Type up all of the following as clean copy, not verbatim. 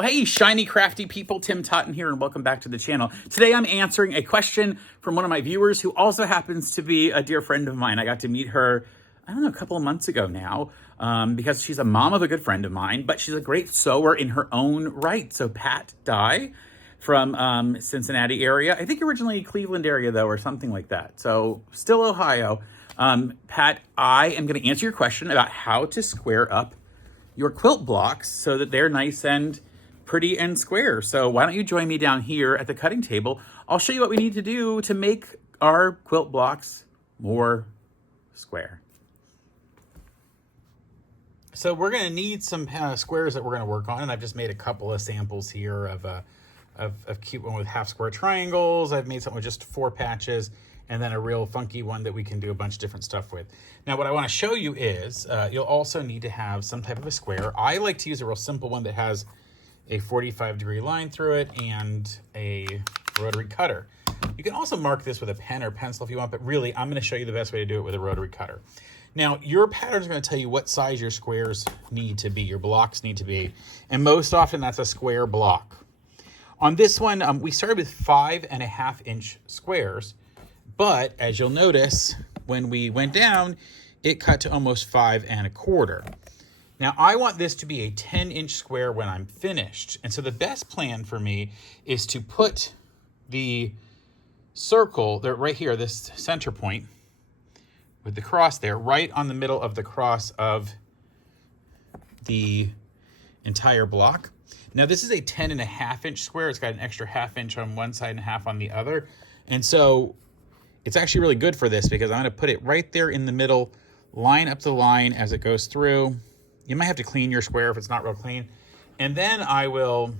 Well, hey, Shiny Crafty People, Tim Totten here, and welcome back to the channel. Today I'm answering a question from one of my viewers who also happens to be a dear friend of mine. I got to meet her, I don't know, a couple of months ago now, because she's a mom of a good friend of mine, but she's a great sewer in her own right. So Pat Dye from Cincinnati area, I think originally Cleveland area though, or something like that. So still Ohio. Pat, I am going to answer your question about how to square up your quilt blocks so that they're nice and pretty and square. So why don't you join me down here at the cutting table? I'll show you what we need to do to make our quilt blocks more square. So we're going to need some squares that we're going to work on, and I've just made a couple of samples here of cute one with half square triangles. I've made something with just 4 patches, and then a real funky one that we can do a bunch of different stuff with. Now what I want to show you is you'll also need to have some type of a square. I like to use a real simple one that has a 45-degree line through it and a rotary cutter. You can also mark this with a pen or pencil if you want, but really I'm going to show you the best way to do it with a rotary cutter. Now your patterns are going to tell you what size your squares need to be, your blocks need to be, and most often that's a square block. On this one, we started with 5.5-inch squares, but as you'll notice, when we went down, it cut to almost 5 1/4. Now I want this to be a 10-inch square when I'm finished. And so the best plan for me is to put the circle right here, this center point with the cross there, right on the middle of the cross of the entire block. Now this is a 10.5-inch square. It's got an extra 1/2 inch on one side and 1/2 on the other. And so it's actually really good for this because I'm going to put it right there in the middle, line up the line as it goes through. You might have to clean your square if it's not real clean. And then I will,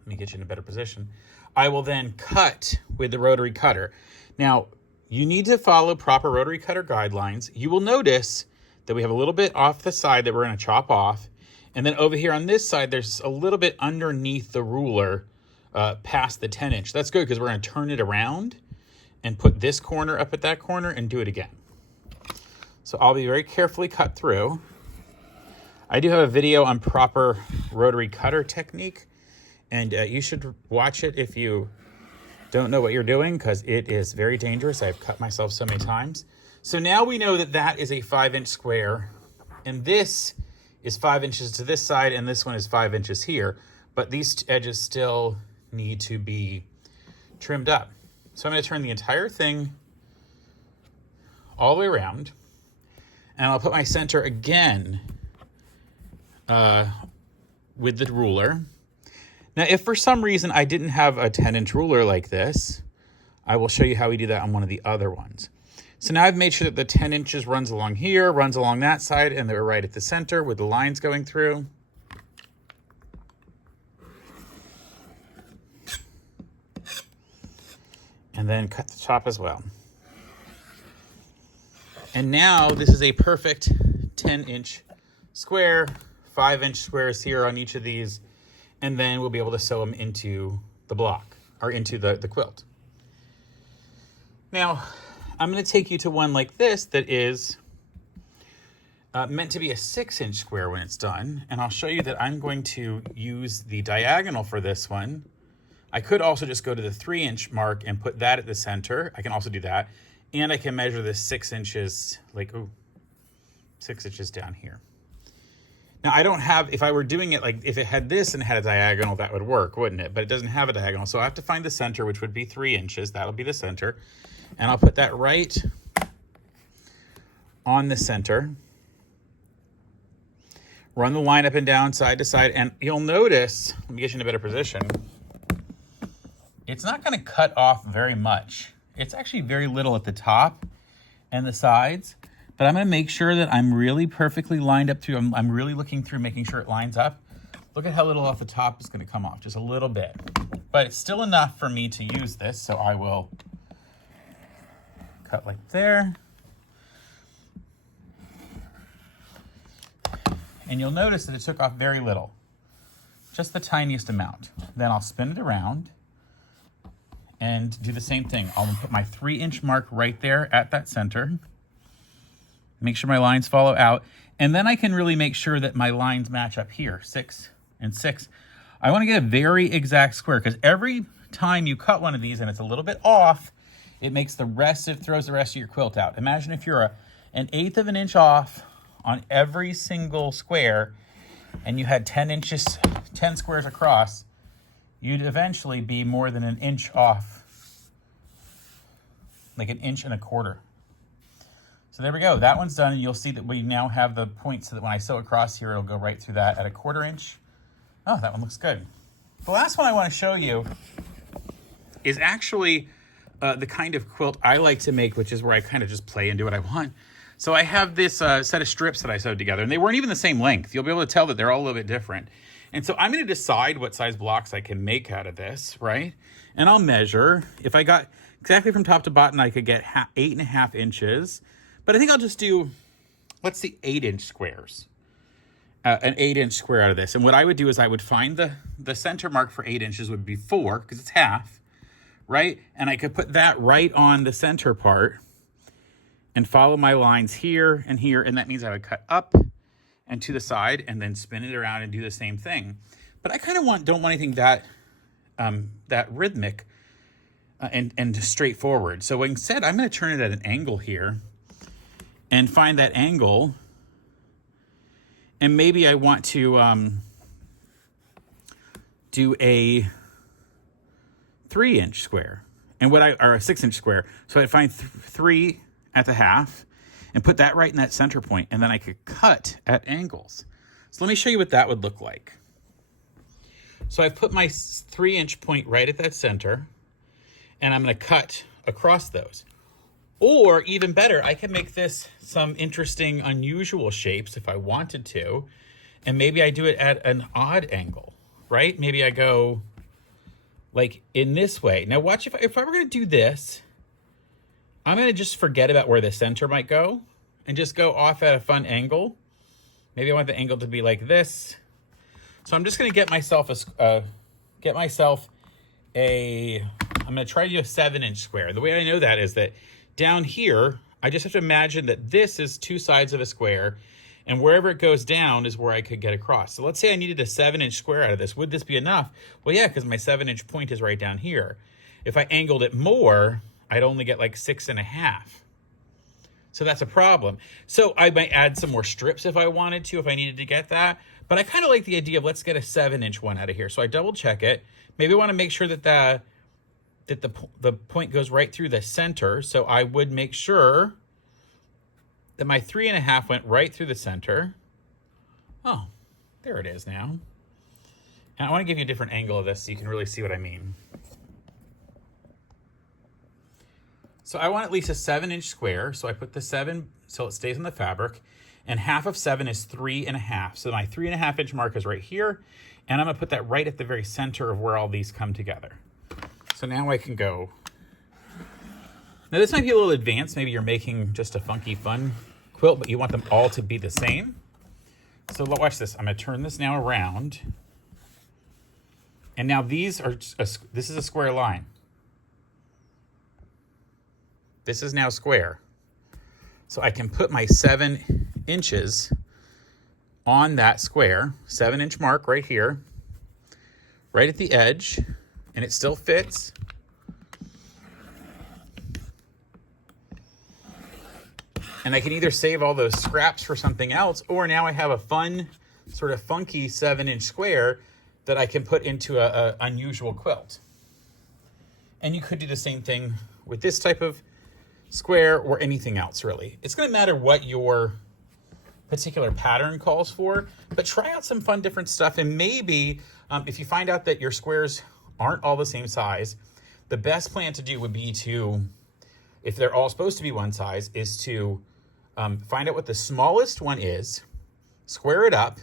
let me get you in a better position. I will then cut with the rotary cutter. Now, you need to follow proper rotary cutter guidelines. You will notice that we have a little bit off the side that we're going to chop off. And then over here on this side, there's a little bit underneath the ruler past the 10-inch. That's good because we're going to turn it around and put this corner up at that corner and do it again. So I'll be very carefully cut through. I do have a video on proper rotary cutter technique, and you should watch it if you don't know what you're doing because it is very dangerous. I've cut myself so many times. So now we know that that is a 5-inch square, and this is 5 inches to this side, and this one is 5 inches here, but these edges still need to be trimmed up. So I'm going to turn the entire thing all the way around, and I'll put my center again with the ruler. Now, if for some reason I didn't have a 10-inch ruler like this, I will show you how we do that on one of the other ones. So now I've made sure that the 10 inches runs along here, runs along that side, and they're right at the center with the lines going through. And then cut the top as well. And now this is a perfect 10-inch square, 5-inch squares here on each of these, and then we'll be able to sew them into the block, or into the quilt. Now, I'm going to take you to one like this that is meant to be a 6-inch square when it's done, and I'll show you that I'm going to use the diagonal for this one. I could also just go to the 3-inch mark and put that at the center. I can also do that. And I can measure this 6 inches, like, 6 inches down here. Now I don't have, if I were doing it like, if it had this and had a diagonal, that would work, wouldn't it? But it doesn't have a diagonal. So I have to find the center, which would be 3 inches. That'll be the center. And I'll put that right on the center. Run the line up and down, side to side. And you'll notice, let me get you in a better position. It's not going to cut off very much. It's actually very little at the top and the sides. But I'm going to make sure that I'm really perfectly lined up through. I'm really looking through, making sure it lines up. Look at how little off the top is going to come off, just a little bit. But it's still enough for me to use this, so I will cut like there. And you'll notice that it took off very little, just the tiniest amount. Then I'll spin it around and do the same thing. I'll put my 3-inch mark right there at that center. Make sure my lines follow out. And then I can really make sure that my lines match up here. 6 and 6. I want to get a very exact square, because every time you cut one of these and it's a little bit off, it makes throws the rest of your quilt out. Imagine if you're an 1/8 of an inch off on every single square, and you had 10 squares across, you'd eventually be more than an inch off, like 1.25 inches. So there we go. That one's done, and you'll see that we now have the point so that when I sew across here, it'll go right through that at 1/4 inch. Oh, that one looks good. The last one I want to show you is actually the kind of quilt I like to make, which is where I kind of just play and do what I want. So I have this set of strips that I sewed together, and they weren't even the same length. You'll be able to tell that they're all a little bit different. And so I'm going to decide what size blocks I can make out of this, right? And I'll measure. If I got exactly from top to bottom, I could get 8.5 inches. But I think I'll just do, let's see, 8-inch squares. An 8-inch square out of this. And what I would do is I would find the center mark for 8 inches would be 4, because it's half, right? And I could put that right on the center part and follow my lines here, and that means I would cut up and to the side and then spin it around and do the same thing. But I kind of don't want anything that rhythmic and straightforward. So instead, I'm going to turn it at an angle here and find that angle. And maybe I want to do a 3-inch square, or a 6-inch square. So I'd find 3 at the half and put that right in that center point, and then I could cut at angles. So let me show you what that would look like. So I've put my 3-inch point right at that center, and I'm going to cut across those. Or even better, I can make this some interesting, unusual shapes if I wanted to, and maybe I do it at an odd angle, right? Maybe I go like in this way. Now watch, if I were going to do this, I'm going to just forget about where the center might go and just go off at a fun angle. Maybe I want the angle to be like this. So I'm just going to get myself I'm going to try to do a 7-inch square. The way I know that is that down here, I just have to imagine that this is 2 sides of a square, and wherever it goes down is where I could get across. So let's say I needed a 7-inch square out of this. Would this be enough? Well, yeah, because my 7-inch point is right down here. If I angled it more, I'd only get like 6.5. So that's a problem. So I might add some more strips if I wanted to, if I needed to get that. But I kind of like the idea of let's get a 7-inch one out of here. So I double check it. Maybe I want to make sure that the point goes right through the center. So I would make sure that my 3.5 went right through the center. Oh, there it is now. And I want to give you a different angle of this so you can really see what I mean. So I want at least a 7-inch square. So I put the 7 so it stays on the fabric. And half of 7 is 3.5. So my 3.5-inch mark is right here. And I'm going to put that right at the very center of where all these come together. So now I can go. Now this might be a little advanced. Maybe you're making just a funky, fun quilt, but you want them all to be the same. So watch this. I'm going to turn this now around. And now this is a square line. This is now square. So I can put my 7 inches on that square, 7-inch mark right here, right at the edge, and it still fits. And I can either save all those scraps for something else, or now I have a fun, sort of funky 7-inch square that I can put into a unusual quilt. And you could do the same thing with this type of square or anything else, really. It's going to matter what your particular pattern calls for, but try out some fun different stuff. And maybe if you find out that your squares aren't all the same size, the best plan to do would be to, if they're all supposed to be one size, is to find out what the smallest one is, square it up,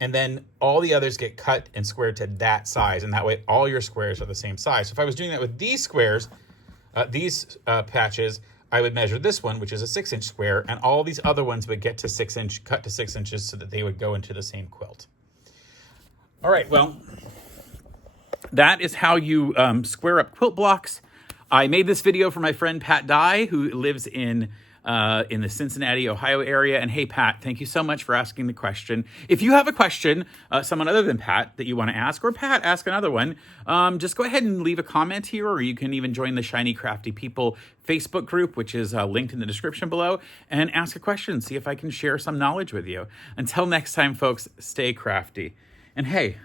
and then all the others get cut and squared to that size. And that way all your squares are the same size. So if I was doing that with these squares, these patches, I would measure this one, which is a 6-inch square, and all these other ones would get to 6-inch, cut to 6 inches so that they would go into the same quilt. All right, well, that is how you square up quilt blocks. I made this video for my friend Pat Dye, who lives in in the Cincinnati, Ohio area. And hey, Pat, thank you so much for asking the question. If you have a question, someone other than Pat that you want to ask, or Pat, ask another one, just go ahead and leave a comment here, or you can even join the Shiny Crafty People Facebook group, which is linked in the description below, and ask a question. See if I can share some knowledge with you. Until next time, folks, stay crafty. And hey,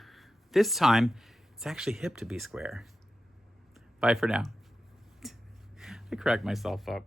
this time, it's actually hip to be square. Bye for now. I cracked myself up.